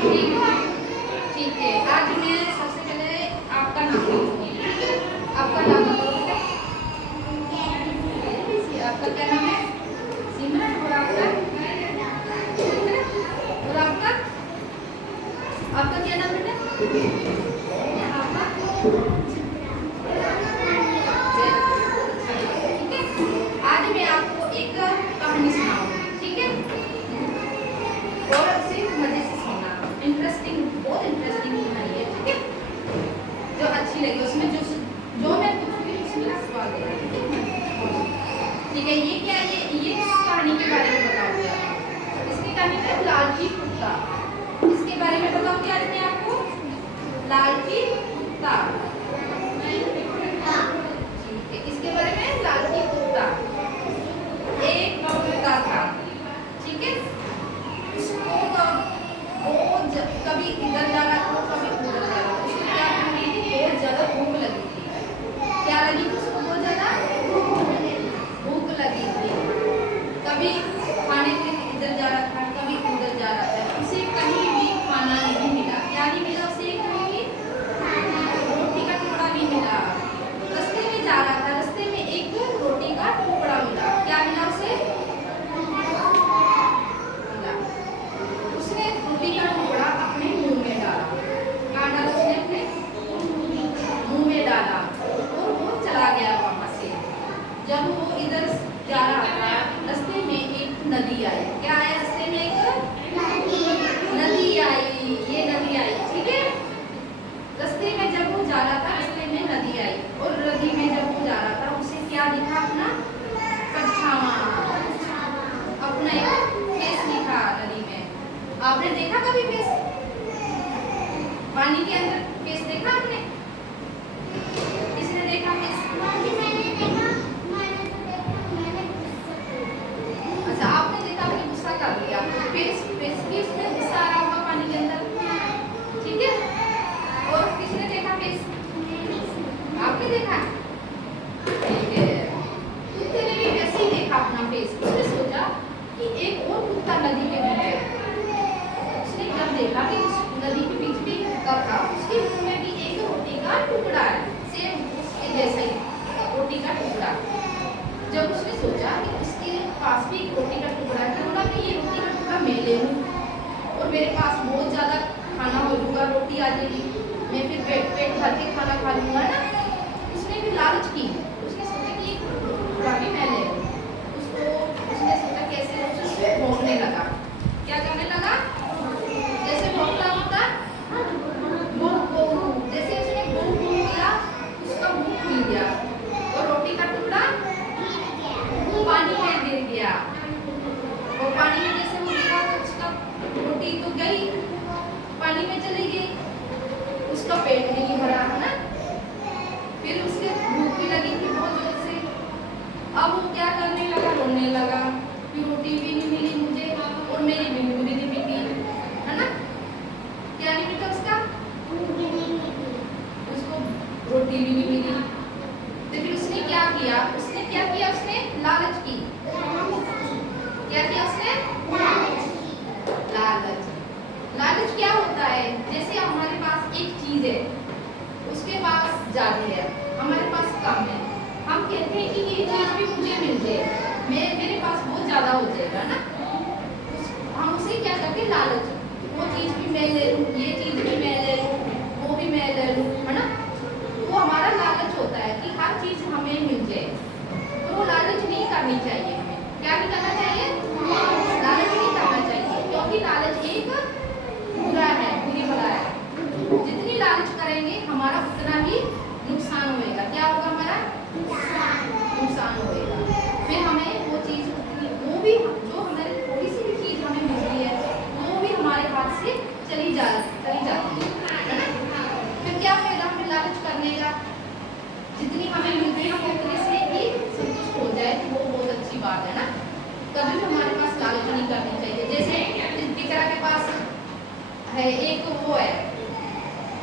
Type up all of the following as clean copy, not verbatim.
ठीक है। ठीक है, आज मैं सबसे पहले आपका नाम पूछूंगी। आपका नाम बताओ बेटा। आपका क्या नाम है? सिमरन। और आपका? और आपका? आपका क्या नाम बेटा? आपका? ठीक है, आज मैं आपको एक कहानी सुनाऊंगी। ठीक है, और सिर्फ मजे से सुनना। इंटरेस्टिंग, बहुत इंटरेस्टिंग कहानी है। ठीक है, जो अच्छी लगी उसमें जो मैं पूछूंगी उसमें सवाल देना। ठीक है, ये क्या है? ये किस कहानी के बारे में बताऊंगी आपको? इसकी कहानी है लालची कुत्ता। इसके बारे में बताऊंगी आज मैं आपको। लालची कुत्ता। ठीक है, इसके बारे में लालची कुत्ता। एक कुत्ता था। ठीक है, उसको कभी इधर जा रहा था, कभी उधर जा रहा था। उसको क्या लगी थी? बहुत ज्यादा भूख लगी थी। क्या लगी थी उसको? बहुत ज्यादा भूख लगी थी। कभी खाने के लिए इधर जा रहा था, कभी उधर जा रहा था। उसे कहीं भी खाना नहीं मिला। क्या नहीं मिला उसे? कहीं भी रोटी का टुकड़ा नहीं मिला। रास्ते में जा रहा था, रास्ते में एक रोटी का टुकड़ा मिला। क्या मिला उसे? उसने रोटी का टुकड़ा अपने मुंह में डाला। कहाँ डाला उसने? अपने मुंह में डाला और वो चला गया वहां से। जब वो इधर जा रहा था, रास्ते में एक नदी आई। क्या आया रास्ते में? एक नदी आई। ये नदी आई। ठीक है, रास्ते में जब वो जा रहा था, रास्ते में नदी आई और नदी में जब वो जा रहा था, उसे क्या दिखा? अपना परछावा, अपना एक फेस दिखा नदी में। आपने देखा कभी फेस? पानी के अंदर फेस देखा आपने? किसने देखा फेस? अच्छा, आपने देखा, आपने गुस्सा कर लिया। फेस भी उसमें गुस्सा आ रहा होगा पानी के अंदर। ठीक है, और किसने देखा फेस? आपने देखा? ठीक है, कुत्ते ने भी वैसे ही देखा अपना फेस। उसने सोचा कि एक और कुत्ता नदी के बीच है। उसने जब देखा कि उस नदी के बीच में कुत्ता था, उसके मुंह में भी एक रोटी का टुकड़ा है, सेम उसके जैसा ही रोटी का टुकड़ा। जब उसने सोचा कि उसके पास भी एक रोटी का टुकड़ा है, क्यों ना मैं ये रोटी का टुकड़ा मैं ले लूं और मेरे पास बहुत ज्यादा खाना हो जाएगा, रोटी आ जाएगी, मैं फिर पेट भर के खाना खा लूंगा ना। उसने भी लालच की। उसने सोचा कि ये टुकड़ा भी मैं ले लूं। उसको उसने सोचा कैसे? उसको भौंकने लगा। क्या करने लगा? जैसे भौंकना होता, जैसे उसने भौंक किया, उसका मुंह खुल गया और रोटी का टुकड़ा पानी में गिर गया। और पानी में जैसे वो गिरा तो उसका रोटी तो गई, पानी में चली गई। उसका पेट भी नहीं भरा, है ना। फिर उसके भूख भी लगी थी बहुत जोर से। अब वो क्या करने लगा? रोने लगा कि रोटी भी नहीं मिली मुझे और मेरी बिल्ली भी नहीं मिली, है ना। क्या नहीं मिला उसका? उसको रोटी भी नहीं मिली। तो फिर उसने क्या किया? उसने लालच की। क्या किया उसने? लालच। लालच क्या होता है? जैसे हमारे पास एक चीज है, उसके पास जाते हैं, हमारे पास कम है, हम कहते हैं कि ये चीज भी मुझे मिल जाए, मेरे पास बहुत ज्यादा हो जाएगा ना। हम उसे क्या करते हैं? लालच। वो चीज भी मैं ले लूं, ये चीज भी मैं ले लूं, वो भी मैं ले लूं, है ना। वो हमारा लालच होता है कि हर चीज हमें मिल जाए। तो वो लालच नहीं करनी चाहिए हमें। क्या नहीं करना चाहिए? लालच नहीं करना चाहिए, क्योंकि लालच एक बुरा है, बुरी बला है। जितनी लालच करेंगे हमारा उतना ही नुकसान होएगा। क्या होगा? हमारा नुकसान होएगा। फिर हमें वो चीज, वो भी जो हमारी थोड़ी सी भी चीज हमें मिल रही है, वो भी हमारे हाथ से चली जाती है ना। फिर क्या फायदा हमें लालच करने का? जितनी हमें मिलती है हम उतने से ही संतुष्ट हो जाए तो वो बहुत अच्छी बात है ना। कभी भी हमारे पास लालच नहीं करनी चाहिए। जैसे विक्रा के पास है एक वो है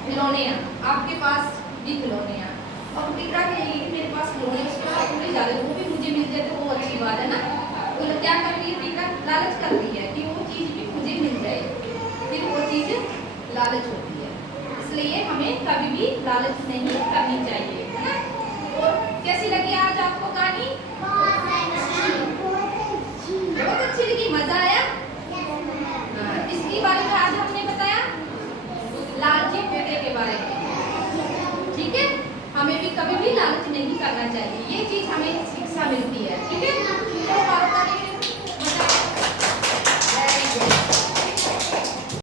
खिलौने, आपके पास भी खिलौने हैं, और विक्रा कहेगी कि मेरे पास खिलौने, उसके पास थोड़ी ज्यादा, वो भी मुझे मिल जाए तो वो अच्छी बात है ना। तो क्या कर रही है विक्रा? लालच कर रही है कि वो चीज भी मुझे मिल जाए, फिर वो चीज लालच होती है। इसलिए हमें कभी भी लालच नहीं करनी चाहिए, है ना। और कैसी लगी आज आपको कहानी? बहुत अच्छी लगी, मजा आया। इसके बारे में आज हमने बताया लालची बेटे के बारे में, ठीक है। हमें भी कभी भी लालच नहीं करना चाहिए, ये चीज हमें शिक्षा मिलती है, ठीक है। तो